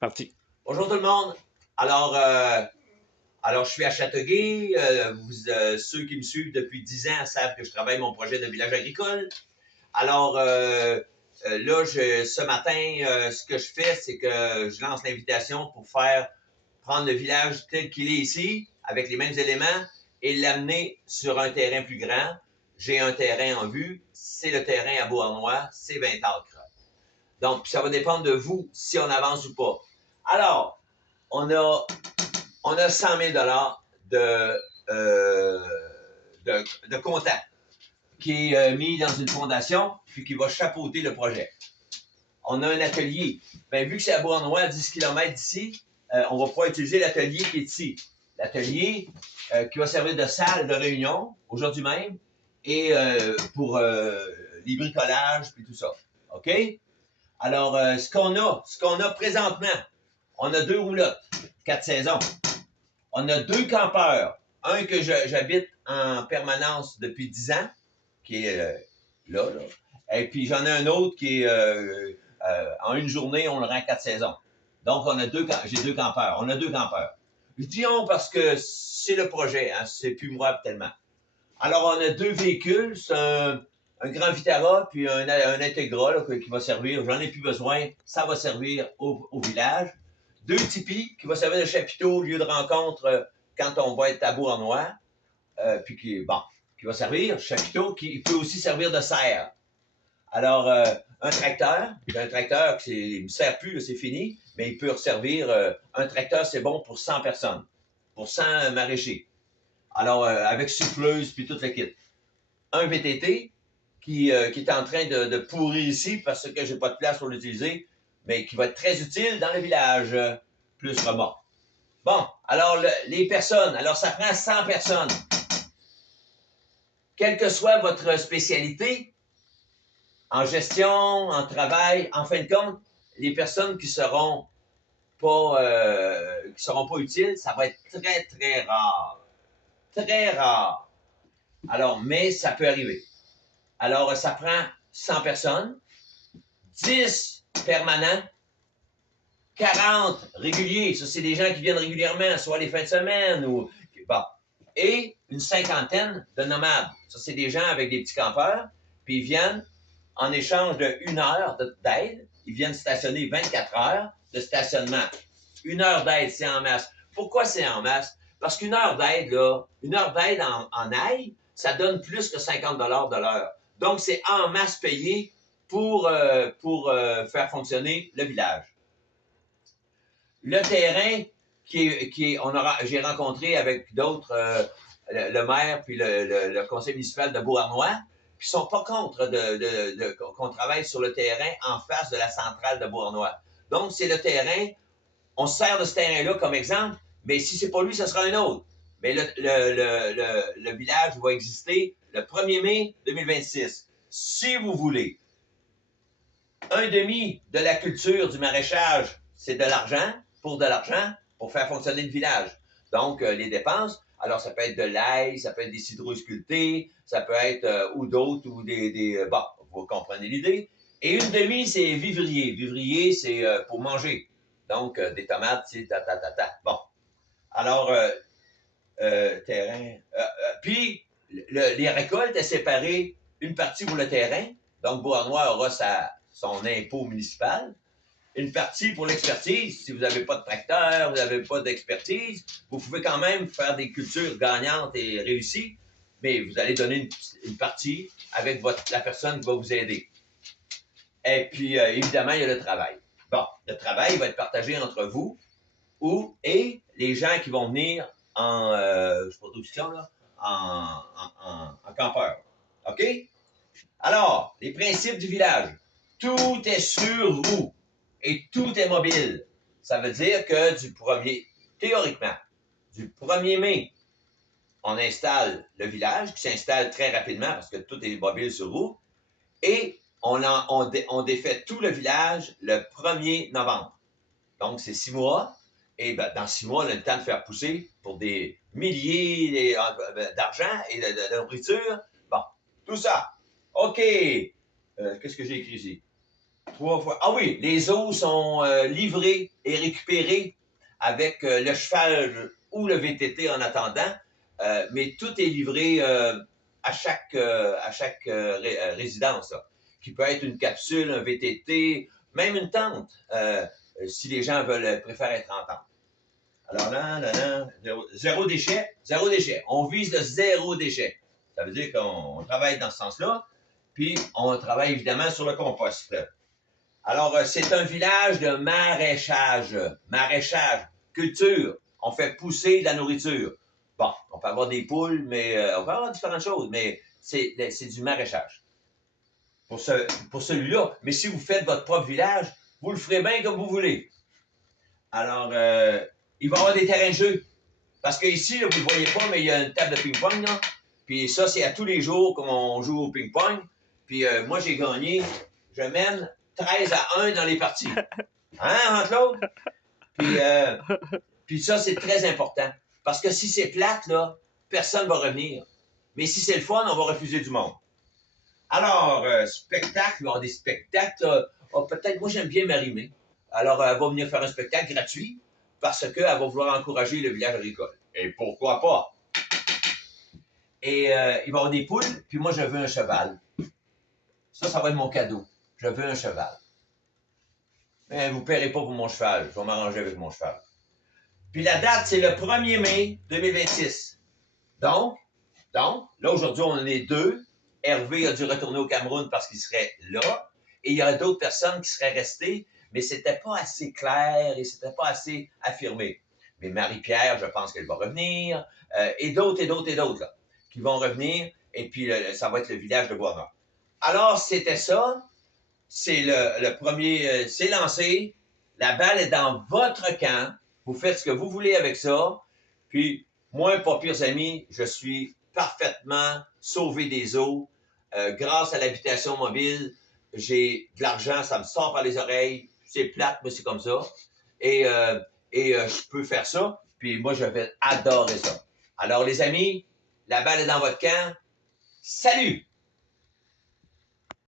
Parti. Bonjour tout le monde. Alors, je suis à Châteauguay. Ceux qui me suivent depuis 10 ans savent que je travaille mon projet de village agricole. Alors, là, ce matin, ce que je fais, c'est que je lance l'invitation pour prendre le village tel qu'il est ici, avec les mêmes éléments, et l'amener sur un terrain plus grand. J'ai un terrain en vue. C'est le terrain à Beauharnois. C'est 20 acres. Donc, ça va dépendre de vous si on avance ou pas. Alors, on a, on a 100 000 euh, de comptant qui est mis dans une fondation puis qui va chapeauter le projet. On a un atelier. Bien, vu que c'est à Beauharnois, à 10 km d'ici, on va pouvoir utiliser l'atelier qui est ici. L'atelier qui va servir de salle de réunion aujourd'hui même et pour les bricolages puis tout ça. OK? Alors, ce qu'on a présentement, on a 2 roulottes, 4 saisons. On a 2 campeurs. Un que j'habite en permanence depuis 10 ans, qui est là. Et puis, j'en ai un autre qui est, en une journée, on le rend 4 saisons. Donc, j'ai 2 campeurs. On a 2 campeurs. Je dis on parce que c'est le projet, hein, c'est plus moi tellement. Alors, on a 2 véhicules, c'est un grand Vitara, puis un Integra là, qui va servir, j'en ai plus besoin, ça va servir au village. 2 tipis qui va servir de chapiteau, lieu de rencontre quand on va être à Beauharnois, puis qui va servir, chapiteau, qui peut aussi servir de serre. Alors, un tracteur qui ne sert plus, c'est fini, mais il peut servir, un tracteur, c'est bon pour 100 personnes, pour 100 maraîchers. Alors, avec souffleuse puis toute la kit. Un VTT qui est en train de pourrir ici parce que j'ai pas de place pour l'utiliser, mais qui va être très utile dans le village, plus remorque. Bon, alors les personnes, alors ça prend 100 personnes. Quelle que soit votre spécialité, en gestion, en travail, en fin de compte, les personnes qui seront pas utiles, ça va être très, très rare. Très rare. Alors, mais ça peut arriver. Alors, ça prend 100 personnes, 10 permanents, 40 réguliers. Ça, c'est des gens qui viennent régulièrement, soit les fins de semaine ou. Bon. Et une cinquantaine de nomades. Ça, c'est des gens avec des petits campeurs, puis ils viennent en échange de 1 heure d'aide. Ils viennent stationner 24 heures de stationnement. 1 heure d'aide, c'est en masse. Pourquoi c'est en masse? Parce qu'une heure d'aide, là, 1 heure d'aide en aide, ça donne plus que 50 de l'heure. Donc, c'est en masse payé pour faire fonctionner le village. Le terrain j'ai rencontré avec d'autres, le maire puis le conseil municipal de Beauharnois, qui sont pas contre qu'on travaille sur le terrain en face de la centrale de Beauharnois. Donc, c'est le terrain, on se sert de ce terrain-là comme exemple, mais si c'est pas lui, ce sera un autre. Mais le village va exister le 1er mai 2026. Si vous voulez, un demi de la culture du maraîchage, c'est de l'argent, pour faire fonctionner le village. Donc, les dépenses, alors ça peut être de l'ail, ça peut être des cidreaux sculptés, ça peut être, ou d'autres, ou bon, vous comprenez l'idée. Et une demi, c'est vivrier. Vivrier, c'est pour manger. Donc, des tomates, c'est Bon. Alors, terrain. Puis, les récoltes est séparées, une partie pour le terrain. Donc, Beauharnois aura son impôt municipal. Une partie pour l'expertise. Si vous n'avez pas de tracteur, vous n'avez pas d'expertise, vous pouvez quand même faire des cultures gagnantes et réussies, mais vous allez donner une partie avec la personne qui va vous aider. Et puis, évidemment, il y a le travail. Bon, le travail va être partagé entre vous et les gens qui vont venir je sais pas traduction, là, en campeur. OK? Alors, les principes du village. Tout est sur roue et tout est mobile. Ça veut dire que théoriquement, du 1er mai, on installe le village qui s'installe très rapidement parce que tout est mobile sur roue et on défait tout le village le 1er novembre. Donc, c'est 6 mois. Et ben, dans 6 mois, on a le temps de faire pousser pour des milliers d'argent et de nourriture. Bon, tout ça. OK. Qu'est-ce que j'ai écrit ici? 3 fois. Ah oui, les os sont livrés et récupérés avec le cheval ou le VTT en attendant, mais tout est livré à chaque résidence, là, qui peut être une capsule, un VTT, même une tente, si les gens préfèrent être en tente. Alors là, zéro déchet, zéro déchet. On vise le zéro déchet. Ça veut dire qu'on travaille dans ce sens-là, puis on travaille évidemment sur le compost. Alors, c'est un village de maraîchage. Maraîchage, culture. On fait pousser de la nourriture. Bon, on peut avoir des poules, mais on peut avoir différentes choses, mais c'est du maraîchage. Pour, pour celui-là. Mais si vous faites votre propre village, vous le ferez bien comme vous voulez. Alors, il va y avoir des terrains de jeu. Parce que ici, là, vous ne le voyez pas, mais il y a une table de ping-pong, là. Puis ça, c'est à tous les jours qu'on joue au ping-pong. Puis moi, j'ai gagné. Je mène 13-1 dans les parties. Hein, entre l'autre? Puis ça, c'est très important. Parce que si c'est plate, là, personne ne va revenir. Mais si c'est le fun, on va refuser du monde. Alors, spectacle, il va y avoir des spectacles. Peut-être, moi, j'aime bien m'arrimer. Alors, elle va venir faire un spectacle gratuit parce qu'elle va vouloir encourager le village agricole. Et pourquoi pas? Et il va y avoir des poules, puis moi, je veux un cheval. Ça va être mon cadeau. Je veux un cheval. Mais vous ne paierez pas pour mon cheval. Je vais m'arranger avec mon cheval. Puis la date, c'est le 1er mai 2026. Donc, là, aujourd'hui, on en est 2. Hervé a dû retourner au Cameroun parce qu'il serait là. Et il y a d'autres personnes qui seraient restées, mais ce n'était pas assez clair et ce n'était pas assez affirmé. Mais Marie-Pierre, je pense qu'elle va revenir. Et d'autres, là, qui vont revenir. Et puis, ça va être le village de Bois-Nord. Alors, c'était ça. C'est le premier, c'est lancé. La balle est dans votre camp. Vous faites ce que vous voulez avec ça. Puis, moi, pas pires amis, je suis parfaitement sauvé des eaux. Grâce à l'habitation mobile, j'ai de l'argent, ça me sort par les oreilles. C'est plate, mais c'est comme ça. Et je peux faire ça. Puis moi, je vais adorer ça. Alors, les amis, la balle est dans votre camp. Salut!